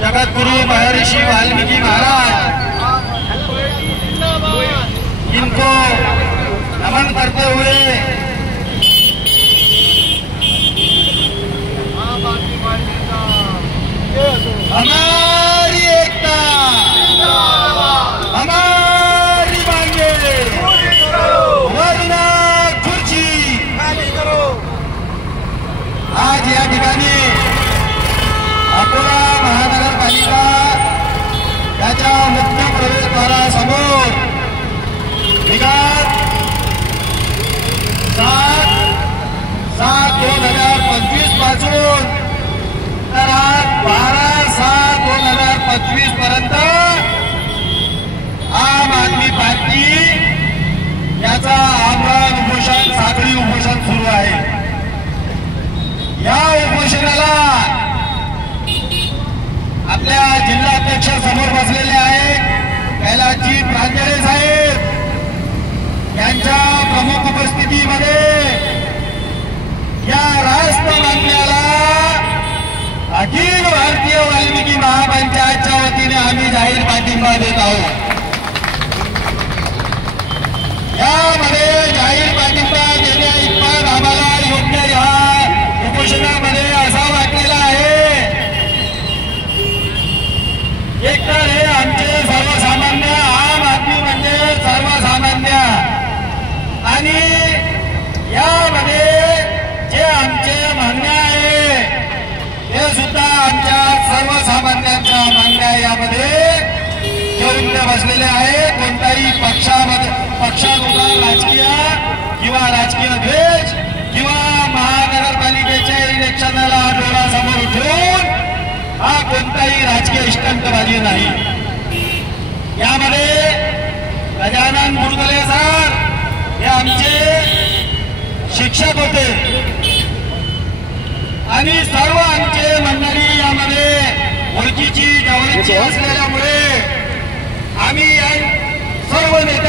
जगतगुरु महर्षि वाल्मीकि महाराज इनको नमन करते हुए हमारी एकता, हमारी मांगे, वरना खुर्ची। आज या ठिकाणी अकोला महानगरपालिका याच्या मुख्य प्रवेशद्वारासमोर दिनांक 7/7/2025 पासून तर आज 12/7/2025 पर्यंत आम आदमी पार्टी याचा आमरण उपोषण, साखळी उपोषण सुरू आहे। या उपोषणाला आपल्या जिल्हाध्यक्ष समोर बसलेले आहेत कैलासजी प्रांजळे साहेब यांच्या प्रमुख उपस्थितीमध्ये या राष्ट्र मागण्याला अखिल भारतीय वाल्मिकी महापंचायतच्या वतीने आम्ही जाहीर पाठिंबा देत आहोत। यामध्ये जाहीर पाठिंबा देण्या इतपत आम्हाला योग्य या उपोषणामध्ये असा वाटलेला आहे, एकतर हे आमचे सर्वसामान्य आम आदमी म्हणजे सर्वसामान्य आणि यामध्ये जे आमचे मागण्या आहे ते सुद्धा आमच्या सर्वसामान्यांच्या मागण्या यामध्ये घेऊन ते बसलेले आहे। कोणताही पक्षानुसार राजकीय किंवा राजकीय द्वेष किंवा महानगरपालिकेच्या इलेक्शनला डोळ्यासमोर ठेवून हा कोणताही राजकीय इष्टंतबाजी नाही। यामध्ये गजानन मुरगुले सर हे आमचे शिक्षक होते आणि सर्व आमचे मंडळी यामध्ये ओळखीची जवळची असलेल्यामुळे आम्ही या सर्व नेत्या